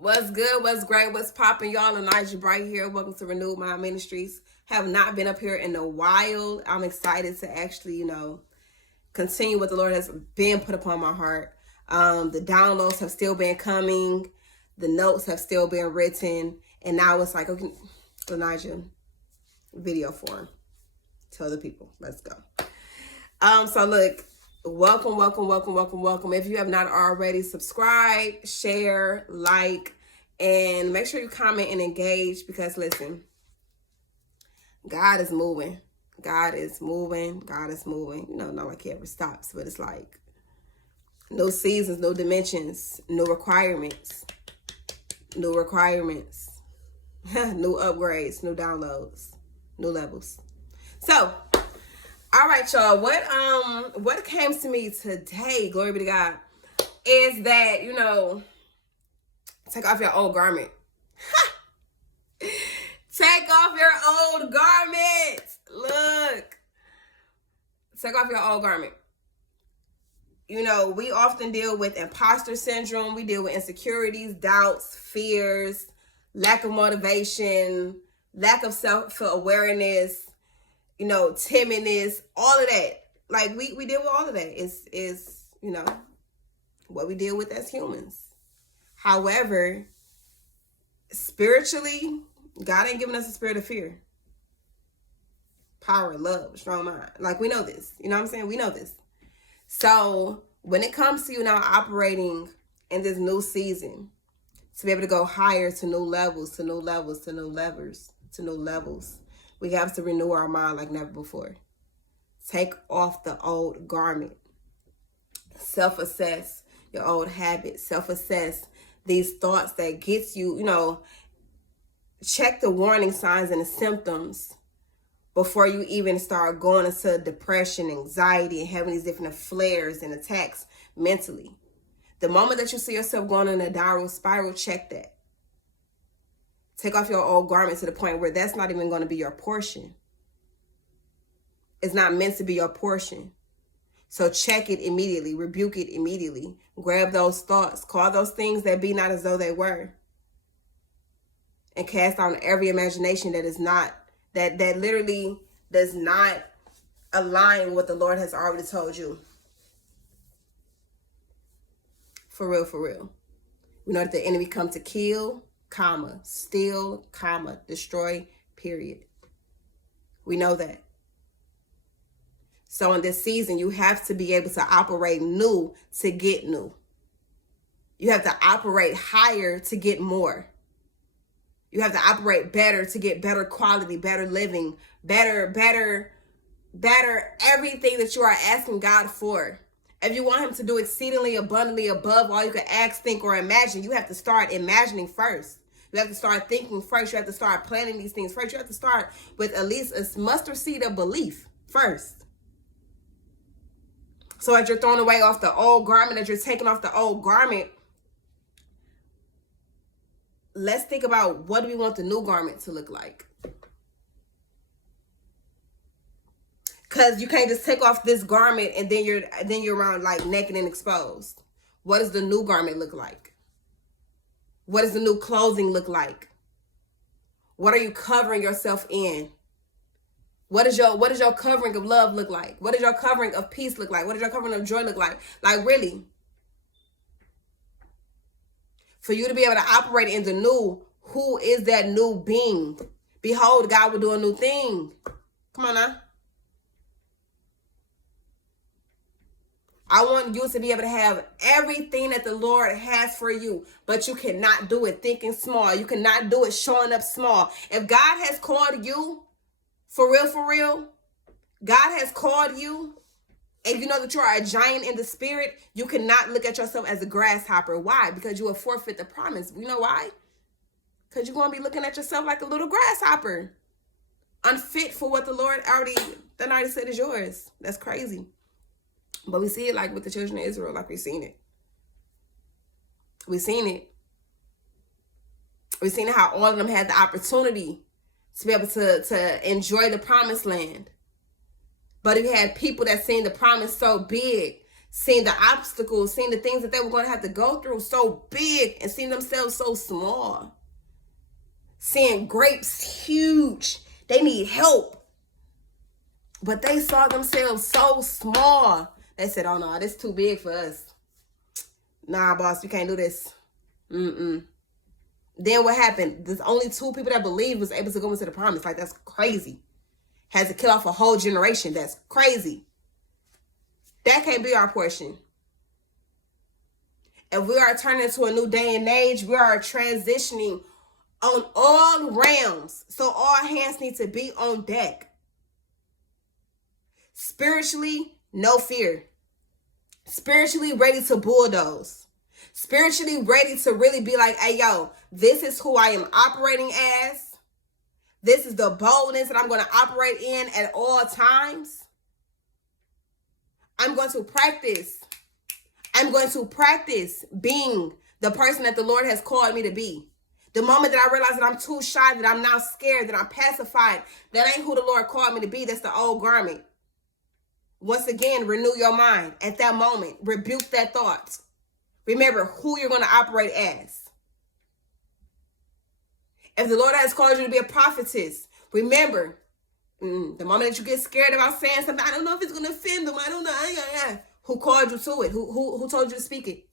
What's good? What's great? What's popping, y'all? Elijah Bright here. Welcome to Renewed Mind Ministries. Have not been up here in a while. I'm excited to actually, continue what the Lord has been put upon my heart. The downloads have still been coming. The notes have still been written. And now it's like, okay, Elijah, video form. Tell the people. Let's go. So look, welcome. If you have not already, subscribe, share, like, and make sure you comment and engage, because listen, God is moving. God is moving. Not like he ever stops, but it's like no seasons, no dimensions, no requirements, new upgrades, new downloads, new levels. So, all right, y'all. What came to me today, glory be to God, is that, take off your old garment. Take off your old garment. Look. Take off your old garment. We often deal with imposter syndrome. We deal with insecurities, doubts, fears, lack of motivation, lack of self-awareness, timidness, all of that. Like we deal with all of that. Is what we deal with as humans. However, spiritually, God ain't giving us a spirit of fear. Power, love, strong mind. Like, we know this. You know what I'm saying? We know this. So when it comes to operating in this new season, to be able to go higher, to new levels, we have to renew our mind like never before. Take off the old garment. Self-assess your old habits. Self-assess these thoughts that gets you, check the warning signs and the symptoms before you even start going into depression, anxiety, and having these different flares and attacks mentally. The moment that you see yourself going in a downward spiral, check that. Take off your old garment to the point where that's not even going to be your portion. It's not meant to be your portion. So check it immediately, rebuke it immediately, grab those thoughts, call those things that be not as though they were, and cast down every imagination that is not, that literally does not align with what the Lord has already told you. For real. We know that the enemy come to kill, steal, destroy, period. We know that. So in this season, you have to be able to operate new to get new. You have to operate higher to get more. You have to operate better to get better quality, better living, better everything that you are asking God for. If you want him to do exceedingly abundantly above all you can ask, think, or imagine, you have to start imagining first. You have to start thinking first. You have to start planning these things first. You have to start with at least a mustard seed of belief first. So as you're throwing away off the old garment, as you're taking off the old garment, let's think about, what do we want the new garment to look like? Because you can't just take off this garment and then you're around like naked and exposed. What does the new garment look like? What does the new clothing look like? What are you covering yourself in? What does your covering of love look like? What does your covering of peace look like? What does your covering of joy look like? Like, really? For you to be able to operate in the new, who is that new being? Behold, God will do a new thing. Come on now. I want you to be able to have everything that the Lord has for you, but you cannot do it thinking small. You cannot do it showing up small. If God has called you, for real, God has called you, and you know that you are a giant in the spirit, you cannot look at yourself as a grasshopper. Why? Because you will forfeit the promise. You know why? Because you're going to be looking at yourself like a little grasshopper, unfit for what the Lord already said is yours. That's crazy. But we see it like with the children of Israel, like we've seen it. We've seen how all of them had the opportunity to be able to enjoy the promised land. But you had people that seen the promise so big seeing the obstacles, seeing the things that they were going to have to go through so big and seeing themselves so small. Seeing grapes huge. They need help. But they saw themselves so small. They said, oh no, this is too big for us. Nah, boss, we can't do this. Then what happened? There's only 2 people that believed was able to go into the promise. Like, that's crazy. Has to kill off a whole generation. That's crazy. That can't be our portion. If we are turning into a new day and age, we are transitioning on all realms. So all hands need to be on deck. Spiritually, no fear. Spiritually ready to bulldoze. Spiritually ready to really be like, hey, yo, this is who I am operating as. This is the boldness that I'm going to operate in at all times. I'm going to practice. I'm going to practice being the person that the Lord has called me to be. The moment that I realize that I'm too shy, that I'm now scared, that I'm pacified, that ain't who the Lord called me to be. That's the old garment. Once again, renew your mind at that moment. Rebuke that thought. Remember who you're going to operate as. If the Lord has called you to be a prophetess, remember, the moment that you get scared about saying something, I don't know if it's going to offend them. I don't know. Who called you to it? Who told you to speak it?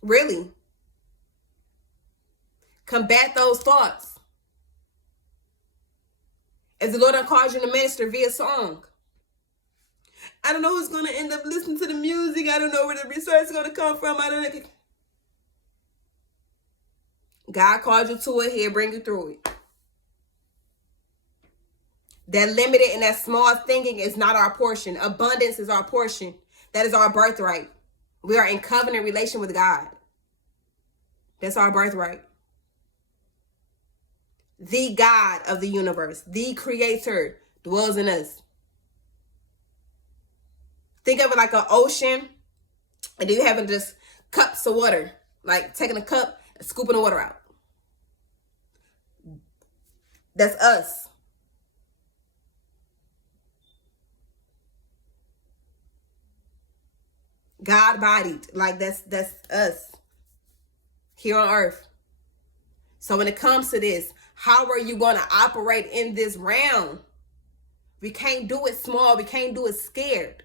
Really? Combat those thoughts. If the Lord called you to minister via song, I don't know who's going to end up listening to the music. I don't know where the research is going to come from. I don't know. God called you to it. He'll bring you through it. That limited and that small thinking is not our portion. Abundance is our portion. That is our birthright. We are in covenant relation with God. That's our birthright. The God of the universe, the creator, dwells in us. Think of it like an ocean, and then you having just cups of water, like taking a cup and scooping the water out. That's us. God-bodied, like that's us here on earth. So when it comes to this, how are you going to operate in this realm? We can't do it small. We can't do it scared.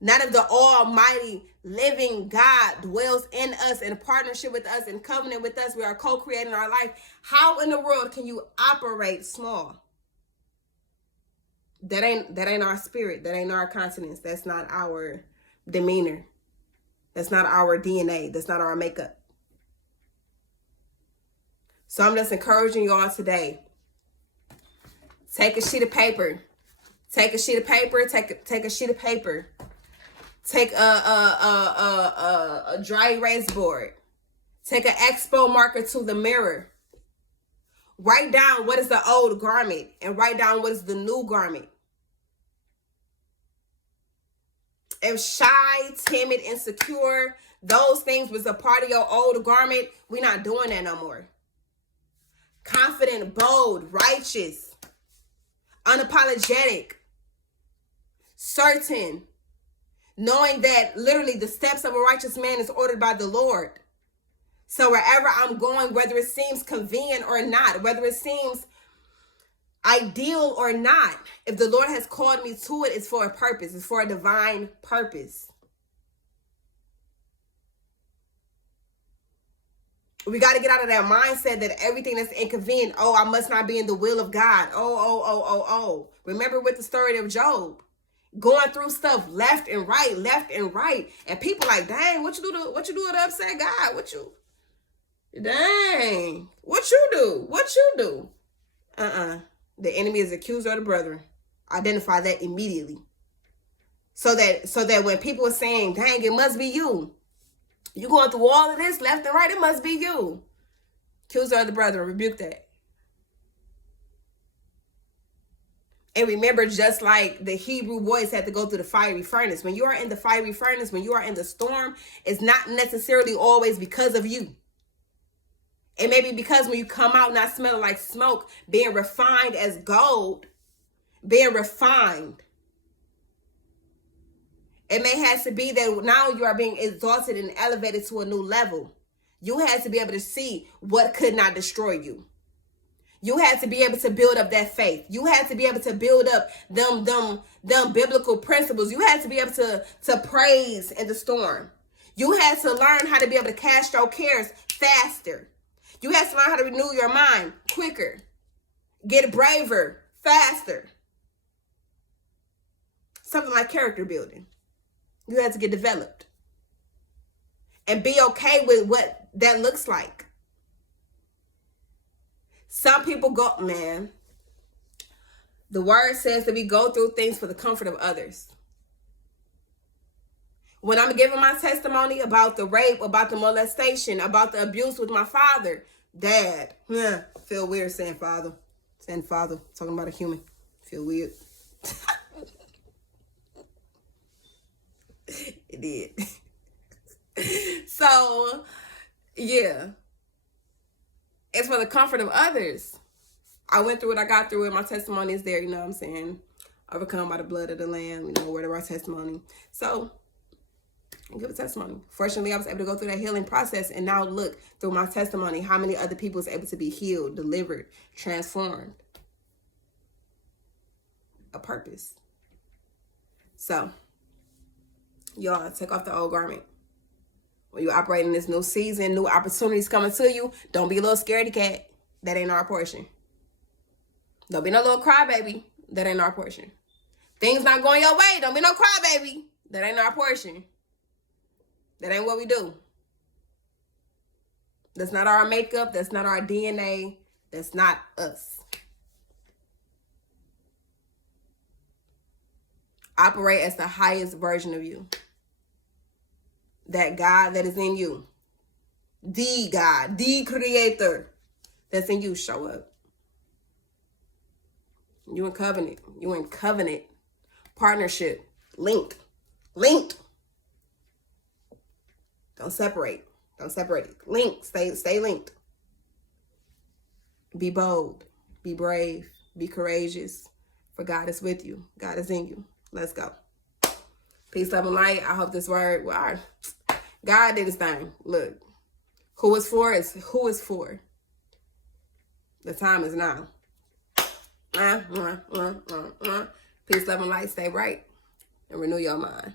Not if the almighty living God dwells in us, in partnership with us, in covenant with us. We are co-creating our life. How in the world can you operate small? That ain't our spirit. That ain't our consonants. That's not our demeanor. That's not our DNA. That's not our makeup. So I'm just encouraging you all today. Take a sheet of paper. Take a sheet of paper. Take a sheet of paper. Take a dry erase board. Take an expo marker to the mirror. Write down what is the old garment and write down what is the new garment. If shy, timid, insecure, those things was a part of your old garment, we're not doing that no more. Confident, bold, righteous, unapologetic, certain, knowing that literally the steps of a righteous man is ordered by the Lord. So wherever I'm going, whether it seems convenient or not, whether it seems ideal or not, if the Lord has called me to it, it's for a purpose. It's for a divine purpose. We got to get out of that mindset that everything that's inconvenient, I must not be in the will of God. Remember with the story of Job, going through stuff left and right. And people like, dang, what you do to upset God? What you do? The enemy is accuser of the brethren. Identify that immediately. So that when people are saying, dang, it must be you. You going through all of this left and right, it must be you. Accuser of the brethren, rebuke that. And remember, just like the Hebrew boys had to go through the fiery furnace, when you are in the fiery furnace, when you are in the storm, it's not necessarily always because of you. It may be because when you come out not smelling like smoke, being refined as gold, being refined. It may have to be that now you are being exalted and elevated to a new level. You had to be able to see what could not destroy you. You had to be able to build up that faith. You had to be able to build up them biblical principles. You had to be able to praise in the storm. You had to learn how to be able to cast your cares faster. You had to learn how to renew your mind quicker. Get braver, faster. Something like character building. You had to get developed. And be okay with what that looks like. Some people go, man, the word says that we go through things for the comfort of others. When I'm giving my testimony about the rape, about the molestation, about the abuse with my father, dad, feel weird saying father. Saying father, talking about a human. Feel weird. It did. So, yeah. It's for the comfort of others. I went through it. I got through it. My testimony is there. You know what I'm saying? Overcome by the blood of the Lamb. You know, word of our testimony. So, I give a testimony. Fortunately, I was able to go through that healing process. And now look, through my testimony, how many other people was able to be healed, delivered, transformed. A purpose. So, y'all, take off the old garment. When you operate in this new season, new opportunities coming to you, don't be a little scaredy cat. That ain't our portion. Don't be no little crybaby. That ain't our portion. Things not going your way. Don't be no crybaby. That ain't our portion. That ain't what we do. That's not our makeup. That's not our DNA. That's not us. Operate as the highest version of you. That God that is in you. The God, the creator that's in you, show up. You in covenant. You in covenant. Partnership. Linked. Don't separate. Don't separate it. Link. Stay linked. Be bold. Be brave. Be courageous. For God is with you. God is in you. Let's go. Peace, love, and light. I hope this word, God did his thing. Look, who is for is who is for. The time is now. Peace, love, and light. Stay bright and renew your mind.